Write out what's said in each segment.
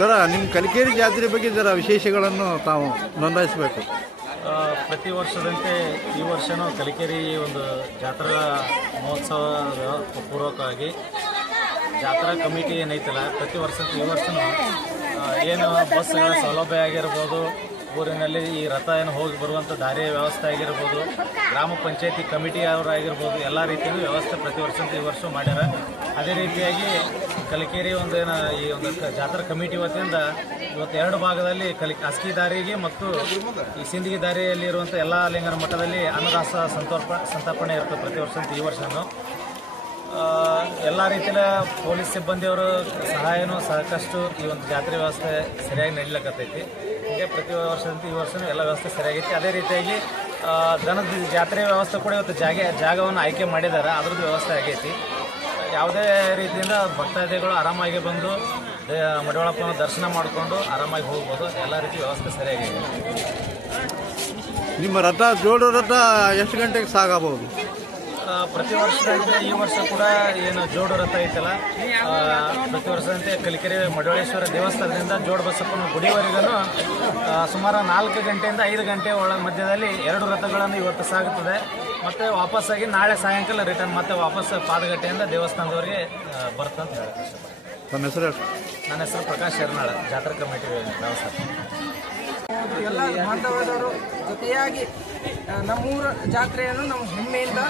ಸರ ನಿಮ್ಮ ಕಲಿಕೇರಿ ಜಾತ್ರೆ ಬಗ್ಗೆ ಜರ ವಿಶೇಷಗಳನ್ನು ತಾವು ನೋಂದಾಯಿಸಬೇಕು. ಪ್ರತಿ ವರ್ಷದಂತೆ ಈ ವರ್ಷವೂ ಕಲಿಕೇರಿ ಒಂದು ಜಾತ್ರಾ ಮಹೋತ್ಸವ ಪೂರ್ವಕವಾಗಿ ಜಾತ್ರಾ ಕಮಿಟಿ ಏನೈತಲ್ಲ ಪ್ರತಿ ವರ್ಷ ಈ ವರ್ಷವೂ ಏನು ಬಸ್ಗಳ ಸೌಲಭ್ಯ ಆಗಿರ್ಬೋದು, ಊರಿನಲ್ಲಿ ಈ ರಥ ಏನು ಹೋಗಿ ಬರುವಂಥ ದಾರಿಯ ವ್ಯವಸ್ಥೆ ಆಗಿರ್ಬೋದು, ಗ್ರಾಮ ಪಂಚಾಯತಿ ಕಮಿಟಿ ಅವರಾಗಿರ್ಬೋದು, ಎಲ್ಲ ರೀತಿಯೂ ವ್ಯವಸ್ಥೆ ಪ್ರತಿ ವರ್ಷ ಈ ವರ್ಷ ಮಾಡ್ಯಾರ. ಅದೇ ರೀತಿಯಾಗಿ ಕಲಿಕೇರಿ ಒಂದೇನು ಈ ಒಂದು ಜಾತ್ರಾ ಕಮಿಟಿ ವತಿಯಿಂದ ಇವತ್ತು 2 ಭಾಗದಲ್ಲಿ ಅಸ್ಕಿ ದಾರಿಗೆ ಮತ್ತು ಈ ಸಿಂದಗಿ ದಾರಿಯಲ್ಲಿರುವಂಥ ಎಲ್ಲ ಲಿಂಗನ ಮಠದಲ್ಲಿ ಅನ್ನದಾಸ ಸಂತರ್ಪಣೆ ಇರ್ತದೆ ಪ್ರತಿ ವರ್ಷ. ಈ ವರ್ಷವೂ ಎಲ್ಲ ರೀತಿಯ ಪೊಲೀಸ್ ಸಿಬ್ಬಂದಿಯವರು ಸಹಾಯನೂ ಸಾಕಷ್ಟು ಈ ಒಂದು ಜಾತ್ರೆ ವ್ಯವಸ್ಥೆ ಸರಿಯಾಗಿ ನಡೀಲಿಕ್ಕತ್ತೈತಿ. ಹೀಗೆ ಪ್ರತಿ ವರ್ಷದಂತೆ ಈ ವರ್ಷವೂ ಎಲ್ಲ ವ್ಯವಸ್ಥೆ ಸರಿಯಾಗೈತಿ. ಅದೇ ರೀತಿಯಾಗಿ ದನದ ಜಾತ್ರೆ ವ್ಯವಸ್ಥೆ ಕೂಡ ಇವತ್ತು ಜಾಗವನ್ನು ಆಯ್ಕೆ ಮಾಡಿದ್ದಾರೆ, ಅದ್ರದ್ದು ವ್ಯವಸ್ಥೆ ಆಗೈತಿ. ಯಾವುದೇ ರೀತಿಯಿಂದ ಭಕ್ತಾದಿಗಳು ಆರಾಮಾಗಿ ಬಂದು ಮಡಿವಾಳಪ್ಪನ ದರ್ಶನ ಮಾಡಿಕೊಂಡು ಆರಾಮಾಗಿ ಹೋಗ್ಬೋದು. ಎಲ್ಲ ರೀತಿ ವ್ಯವಸ್ಥೆ ಸರಿಯಾಗಿದೆ. ನಿಮ್ಮ ರಥ ಜೋಡು ರಥ ಎಷ್ಟು ಗಂಟೆಗೆ ಸಾಗಬಹುದು? ಪ್ರತಿ ವರ್ಷದಂತೆ ಈ ವರ್ಷ ಕೂಡ ಏನು ಜೋಡು ರಥ ಐತಲ್ಲ, ಪ್ರತಿ ವರ್ಷದಂತೆ ಕಲಿಕೆರೆ ಮಡಿವಾಳೇಶ್ವರ ದೇವಸ್ಥಾನದಿಂದ ಜೋಡು ಬಸಪ್ಪನ ಗುಡಿವರೆಗೂ ಸುಮಾರು 4 ಗಂಟೆಯಿಂದ 5 ಗಂಟೆ ಮಧ್ಯದಲ್ಲಿ 2 ರಥಗಳನ್ನು ಇವತ್ತು ಸಾಗುತ್ತದೆ. ಮತ್ತು ವಾಪಸ್ಸಾಗಿ ನಾಳೆ ಸಾಯಂಕಾಲ ರಿಟರ್ನ್ ಮತ್ತೆ ವಾಪಸ್ ಪಾದಗಟ್ಟೆಯಿಂದ ದೇವಸ್ಥಾನದವರೆಗೆ ಬರ್ತಂತ ಹೇಳಕ್ಕೆ ಇಷ್ಟಪಡ್ತೀನಿ. ನನ್ನ ಹೆಸರು? ನನ್ನ ಹೆಸರು ಪ್ರಕಾಶ್ ಶರಣಾಳ, ಜಾತ್ರಾ ಕಮಿಟಿ ವ್ಯವಸ್ಥಾಪಕ. ಎಲ್ಲ ಬಾಂಧವದವರು ಜೊತೆಯಾಗಿ ನಮ್ಮೂರ ಜಾತ್ರೆಯನ್ನು ನಾವು ಹೆಮ್ಮೆಯಿಂದ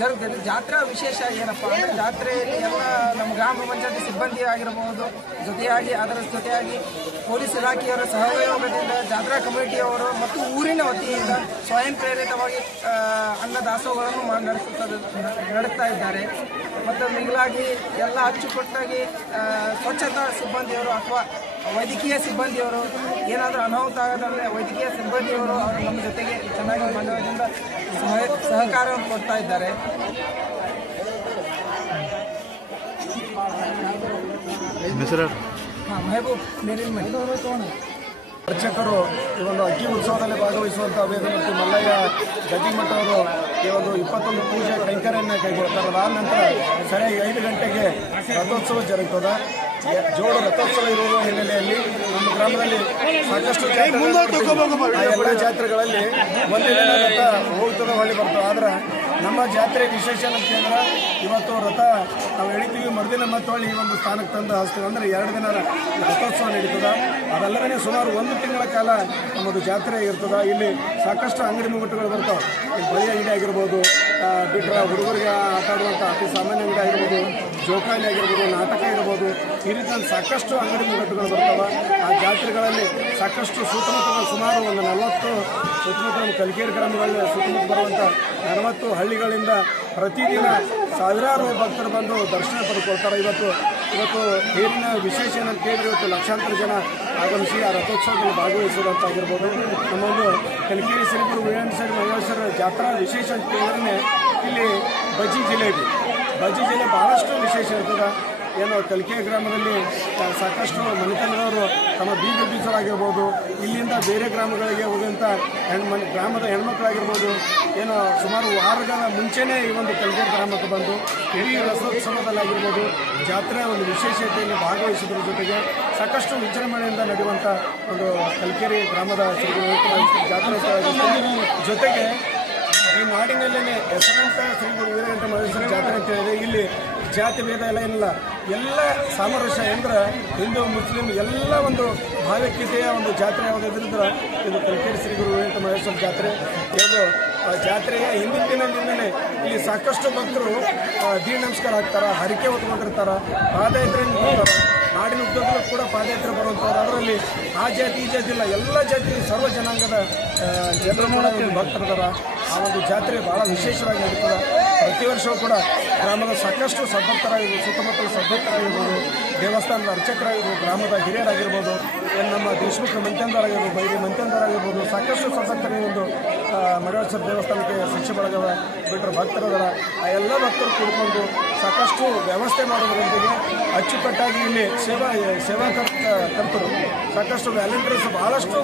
ಜರುಗಿದೆ. ಜಾತ್ರಾ ವಿಶೇಷ ಏನಪ್ಪ ಅಂದರೆ ಜಾತ್ರೆಯಲ್ಲಿ ಎಲ್ಲ ನಮ್ಮ ಗ್ರಾಮ ಪಂಚಾಯತಿ ಸಿಬ್ಬಂದಿ ಆಗಿರಬಹುದು, ಅದರ ಜೊತೆಯಾಗಿ ಪೊಲೀಸ್ ಇಲಾಖೆಯವರ ಸಹಯೋಗದಿಂದ ಜಾತ್ರಾ ಕಮಿಟಿಯವರು ಮತ್ತು ಊರಿನ ವತಿಯಿಂದ ಸ್ವಯಂ ಪ್ರೇರಿತವಾಗಿ ಅನ್ನದಾಸೋಹಗಳನ್ನು ನಡೆಸ್ತಾ ಇದ್ದಾರೆ. ಮತ್ತು ಮಿಗಿಲಾಗಿ ಎಲ್ಲ ಅಚ್ಚುಕಟ್ಟಾಗಿ ಸ್ವಚ್ಛತಾ ಸಿಬ್ಬಂದಿಯವರು ಅಥವಾ ವೈದ್ಯಕೀಯ ಸಿಬ್ಬಂದಿಯವರು ಏನಾದರೂ ಅನಾಹುತ ಆಗೋದಂದರೆ ವೈದ್ಯಕೀಯ ಸಿಬ್ಬಂದಿಯವರು ಅವರು ನಮ್ಮ ಜೊತೆಗೆ ಚೆನ್ನಾಗಿ ಮನೋದಿಂದ ಸಹಕಾರವನ್ನು ಕೊಡ್ತಾ ಇದ್ದಾರೆ. ಮೆಹಬೂಬ್ ಮೇರಿನ್ ಮೈ. ಅರ್ಚಕರು ಈ ಒಂದು ಅಕ್ಕಿ ಉತ್ಸವದಲ್ಲಿ ಭಾಗವಹಿಸುವಂಥ ವೇದ ಮತ್ತು ಮಲ್ಲಯ್ಯ ಗಟ್ಟಿಮಠ ಅವರು ಈ ಒಂದು 21 ಪೂಜೆ ಕೈಂಕರ್ಯವನ್ನು ಕೈಗೊಳ್ತಾರೆ. ಅದಾದ ನಂತರ ಸರಿಯಾಗಿ 5 ಗಂಟೆಗೆ ರಥೋತ್ಸವ ಜರುಗುತ್ತದೆ. ಜೋಡು ರಥೋತ್ಸವ ಇರುವ ಹಿನ್ನೆಲೆಯಲ್ಲಿ ನಮ್ಮ ಗ್ರಾಮದಲ್ಲಿ ಸಾಕಷ್ಟು ಎಲ್ಲ ಜಾತ್ರೆಗಳಲ್ಲಿ ಒಂದೇ ದಿನ ರಥ ಹೋಗ್ತದೆ, ಹೊಳ್ಳಿ ಬರ್ತವೆ. ಆದರೆ ನಮ್ಮ ಜಾತ್ರೆ ವಿಶೇಷ ಅಂತಂದ್ರೆ ಇವತ್ತು ರಥ ನಾವು ಎಳಿತೀವಿ, ಮರುದಿನ ಮತ್ತೆ ಹೊಳ್ಳಿ ಈ ಒಂದು ಸ್ಥಾನಕ್ಕೆ ತಂದು ಹಚ್ತೀವಿ. ಅಂದರೆ 2 ದಿನ ರಥೋತ್ಸವ ನಡೀತದೆ. ಅದಲ್ಲದೇ ಸುಮಾರು 1 ತಿಂಗಳ ಕಾಲ ನಮ್ಮದು ಜಾತ್ರೆ ಇರ್ತದೆ. ಇಲ್ಲಿ ಸಾಕಷ್ಟು ಅಂಗಡಿ ಮುಗ್ಗಟ್ಟುಗಳು ಬರ್ತಾವೆ. ಇಲ್ಲಿ ಬಳಿ ಅಂಗಡಿ ಆಗಿರ್ಬೋದು, ಬಿಟ್ಟರೆ ಹುಡುಗರಿಗೆ ಆಟ ಆಡುವಂಥ ಅತಿ ಸಾಮಾನ್ಯ ಅಂಗಡಿ ಆಗಿರ್ಬೋದು, ಜೋಕಾಲಿ ಆಗಿರ್ಬೋದು, ನಾಟಕ ಇರ್ಬೋದು, ಈ ರೀತಿ ಸಾಕಷ್ಟು ಅಂಗಡಿ ಮುಗ್ಗಟ್ಟುಗಳು ಬರ್ತಾವೆ. ಆ ಜಾತ್ರೆಗಳಲ್ಲಿ ಸಾಕಷ್ಟು ಸುತ್ತಮುತ್ತ ಸುಮಾರು ಒಂದು 40 ಸುತ್ತಮುತ್ತ ಕಲಿಕೇರಿ ಗ್ರಾಮಗಳಲ್ಲಿ ಸುತ್ತಮುತ್ತ ಬರುವಂಥ 40 ಹಳ್ಳಿಗಳಿಂದ ಪ್ರತಿದಿನ ಸಾವಿರಾರು ಭಕ್ತರು ಬಂದು ದರ್ಶನ ಪಡೆದುಕೊಳ್ತಾರೆ. ಇವತ್ತು ಏನಿನ ವಿಶೇಷ ಏನಂತ ಕೇಳಿದ್ರೆ ಇವತ್ತು ಲಕ್ಷಾಂತರ ಜನ ಆಗಮಿಸಿ ಆ ರಥೋತ್ಸವದಲ್ಲಿ ಭಾಗವಹಿಸೋದಂತಾಗಿರ್ಬೋದು. ನಮ್ಮೊಂದು ಕಲಿಕೇರಿ ಶ್ರೀ ಗುರು ವೀರೇಂದ್ರ ಮಹೇಶ್ವರ ಜಾತ್ರಾ ವಿಶೇಷ ಅಂತ ಕೇಳಿದ್ರೆ ಇಲ್ಲಿ ಬಜ್ಜಿ ಜಿಲೇಬಿ ಬಹಳಷ್ಟು ವಿಶೇಷ ಇರ್ತದೆ. ಏನು ಕಲಿಕೇರಿ ಗ್ರಾಮದಲ್ಲಿ ಸಾಕಷ್ಟು ಮನೆತನದವರು ತಮ್ಮ ಬೀಜರಾಗಿರ್ಬೋದು, ಇಲ್ಲಿಂದ ಬೇರೆ ಗ್ರಾಮಗಳಿಗೆ ಹೋಗುವಂಥ ಗ್ರಾಮದ ಹೆಣ್ಮಕ್ಳಾಗಿರ್ಬೋದು, ಏನು ಸುಮಾರು ವಾರಗಳ ಮುಂಚೆನೇ ಈ ಒಂದು ಕಲಿಕೇರಿ ಗ್ರಾಮಕ್ಕೆ ಬಂದು ಇಡೀ ರಥೋತ್ಸವದಲ್ಲಾಗಿರ್ಬೋದು ಜಾತ್ರೆ ಒಂದು ವಿಶೇಷತೆಯಲ್ಲಿ ಭಾಗವಹಿಸೋದ್ರ ಜೊತೆಗೆ ಸಾಕಷ್ಟು ವಿಜೃಂಭಣೆಯಿಂದ ನಡೆಯುವಂಥ ಒಂದು ಕಲಿಕೇರಿ ಗ್ರಾಮದ ಜಾತ್ರೆ ಜೊತೆಗೆ ಈ ನಾಡಿನಲ್ಲೇ ಹೆಸರಾಂತ ಶ್ರೀ ಗುರು ವೀರೇಂದ್ರ ಮಹೇಶ್ವರ ಜಾತ್ರೆ ಅಂತ ಹೇಳಿದ್ರೆ ಇಲ್ಲಿ ಜಾತಿ ಭೇದ ಎಲ್ಲ ಏನಿಲ್ಲ, ಎಲ್ಲ ಸಾಮರಸ್ಯ ಅಂದ್ರೆ ಹಿಂದೂ ಮುಸ್ಲಿಂ ಎಲ್ಲ ಒಂದು ಭಾವೈಕ್ಯತೆಯ ಒಂದು ಜಾತ್ರೆ ಯಾವುದಾದ್ರಿಂದ ಇದು ಕಲಿಕೇರಿ ಶ್ರೀ ಗುರು ವೀರೇಂದ್ರ ಮಹೇಶ್ವರ ಜಾತ್ರೆ. ಇದು ಜಾತ್ರೆಗೆ ಹಿಂದಿನ ದಿನದಿಂದಲೇ ಇಲ್ಲಿ ಸಾಕಷ್ಟು ಭಕ್ತರು ದೀರ್ ನಮಸ್ಕಾರ ಹಾಕ್ತಾರೆ, ಹರಿಕೆ ಹೊತ್ಕೊಂಡಿರ್ತಾರೆ, ಪಾದಯಾತ್ರೆಯನ್ನು ಹೋಗ್ತಾರೆ. ನಾಡಿನ ಉದ್ಯೋಗಗಳು ಕೂಡ ಪಾದಯಾತ್ರೆ ಬರುವಂಥವ್ರು. ಅದರಲ್ಲಿ ಆ ಜಾತಿ ಈ ಜಾತಿ ಇಲ್ಲ, ಎಲ್ಲ ಜಾತಿ ಸರ್ವ ಜನಾಂಗದ ಜನರು ಭಕ್ತರಿದಾರ. ಆ ಒಂದು ಜಾತ್ರೆ ಭಾಳ ವಿಶೇಷವಾಗಿ ನಡೀತದೆ. ಪ್ರತಿ ವರ್ಷವೂ ಕೂಡ ಗ್ರಾಮದ ಸಾಕಷ್ಟು ಸದ್ಭಕ್ತರಾಗಿರ್ಬೋದು, ಸುತ್ತಮುತ್ತಲ ಸದ್ಭಕ್ತರಾಗಿರ್ಬೋದು, ದೇವಸ್ಥಾನದ ಅರ್ಚಕರಾಗಿರ್ಬೋದು, ಗ್ರಾಮದ ಹಿರಿಯರಾಗಿರ್ಬೋದು, ನಮ್ಮ ದೇಶಮುಖ ಮಂತ್ಯಂದರಾಗಿರ್ಬೋದು, ಬೈರಿ ಮಂತ್ಯಂದರಾಗಿರ್ಬೋದು, ಸಾಕಷ್ಟು ಸದ್ಭಕ್ತರಿಗೆ ಒಂದು ಮಡಿವಾಳೇಶ್ವರ ದೇವಸ್ಥಾನಕ್ಕೆ ಶಿಕ್ಷೆ ಬಳಗದ ಬಿಟ್ಟರೆ ಭಕ್ತರದರ. ಆ ಎಲ್ಲ ಭಕ್ತರು ಕೂಡಿಕೊಂಡು ಸಾಕಷ್ಟು ವ್ಯವಸ್ಥೆ ಮಾಡೋದ್ರೊಂದಿಗೆ ಅಚ್ಚುಕಟ್ಟಾಗಿ ಇಲ್ಲಿ ಸೇವಾ ಕರ್ತರು ಸಾಕಷ್ಟು ವ್ಯಾಲೆಂಟರೀಸ್ ಬಹಳಷ್ಟು